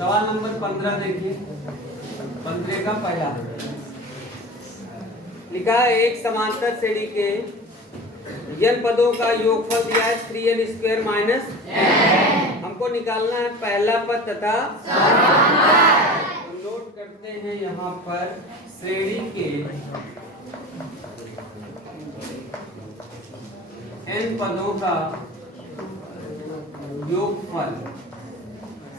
सवाल नंबर 15 देखिए। 15 का पहला लिखा है एक समांतर श्रेणी के n पदों का योगफल दिया है 3n² माइनस हमको निकालना है पहला पद तथा हम नोट करते हैं यहाँ पर श्रेणी के n पदों का योगफल,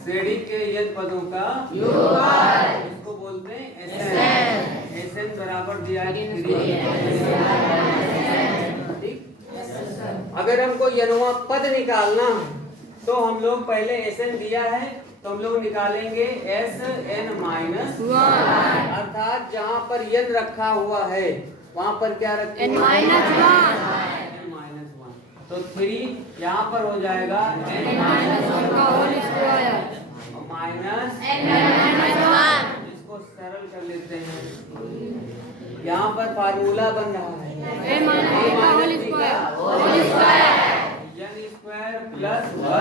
श्रेणी के n पदों का योगफल इसको बोलते हैं Sn बराबर दिया है 3। ठीक, अगर हमको nवां पद निकालना तो हम लोग पहले Sn दिया है तो हम लोग निकालेंगे Sn माइनस, अर्थात जहाँ पर n रखा हुआ है वहाँ पर क्या रखेंगे n माइनस 1, तो 3 यहाँ पर हो जाएगा n माइनस 1 का होल स्क्वायर माइनस इसको सरल कर लेते हैं। यहाँ पर फार्मूला बन रहा है n स्क्वायर प्लस 1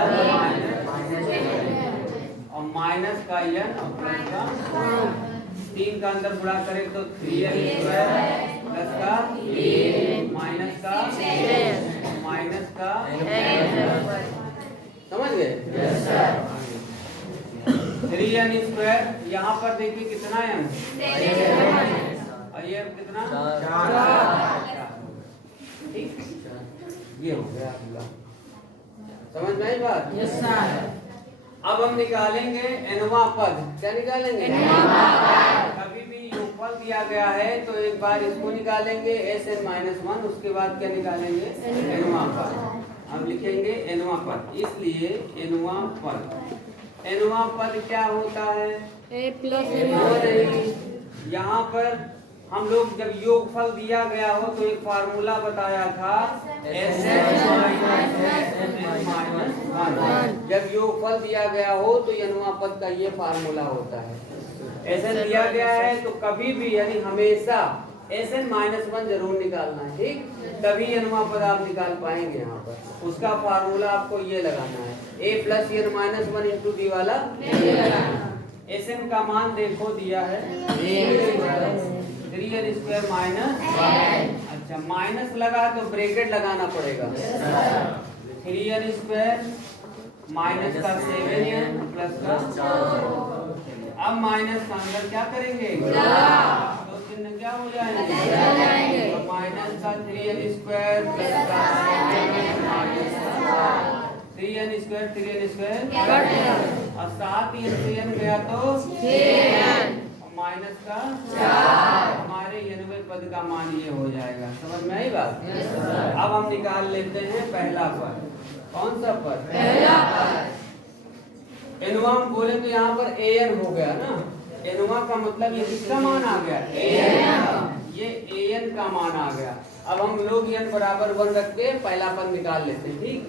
और माइनस का n और प्लस का 3 का अंदर गुणा करें तो 3n² प्लस का माइनस का समझ गए? 3n²। यहाँ पर देखिए कितना n और ये कितना 4। ठीक, ये हो गया आपका, समझ में आई बात? Yes sir. अब हम निकालेंगे nवां पद। क्या निकालेंगे? कभी भी योगफल दिया गया है तो एक बार इसको निकालेंगे Sn-1, उसके बाद क्या निकालेंगे nवां पद। हम लिखेंगे nवां पद, इसलिए nवां पद क्या होता है a प्लस यहाँ पर हम लोग जब योगफल दिया गया हो तो एक फार्मूला बताया था Sn-1। जब योगफल दिया गया हो तो nवां पद का ये फार्मूला होता है। Sn दिया गया है तो कभी भी यानी हमेशा Sn-1 जरूर निकालना है। ठीक, तभी nवां पद आप निकाल पाएंगे। यहाँ पर उसका फार्मूला आपको ये लगाना है a plus n-1 into d वाला Sn का मान देखो दिया है 3n² माइनस, अच्छा माइनस लगा तो ब्रैकेट लगाना पड़ेगा 3n² माइनस का 7n प्लस का 4। अब माइनस का अंदर क्या करेंगे तो चिन्ह क्या हो जाएंगे तो माइनस का 3n² प्लस का 3n² और 7 n गया तो 6n माइनस का 4। हमारे nवें पद का मान ये हो जाएगा। समझ में आई बात? अब हम निकाल लेते हैं पहला पद। कौन सा पद? पहला पद। nवां बोले तो यहाँ पर an हो गया ना। nवां का मतलब ये किसका मान आ गया an, ये an का मान आ गया। अब हम लोग n बराबर 1 रख के पहला पद निकाल लेते हैं। ठीक,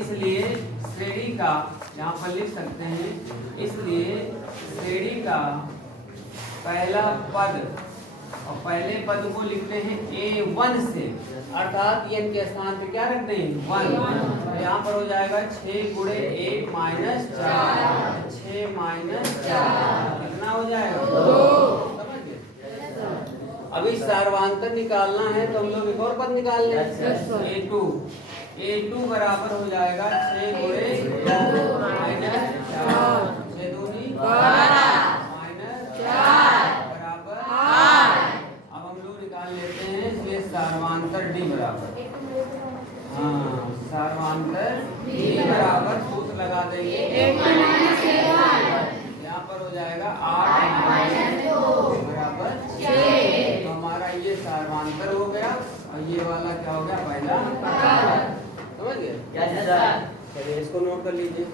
इसलिए श्रेणी का यहाँ पर लिख सकते हैं, इसलिए श्रेणी का पहला पद और पहले पद को लिखते हैं a1 से, अर्थात n के स्थान पे क्या रखते हैं 1। तो यहाँ पर हो जाएगा 6 गुणे 1 माइनस 4, 6 माइनस 4 कितना हो जाएगा 2। समझ गए? अभी सार्वधातुक निकालना है तो हम लोग एक और पद निकाल लें a2 बराबर हो जाएगा 6 गुणे 2 माइनस 4, 6 दूनी 12 माइनस 4 बराबर 8। अब हम लोग निकाल लेते हैं इसलिए सार्वधातुक d बराबर, हाँ सार्वधातुक d बराबर सूत्र लगा देंगे यहाँ पर हो जाएगा 8 माइनस 2 बराबर 6। तो हमारा ये सार्वधातुक हो गया और ये वाला क्या हो गया पहला। समझ गए? चलिए इसको नोट कर लीजिए।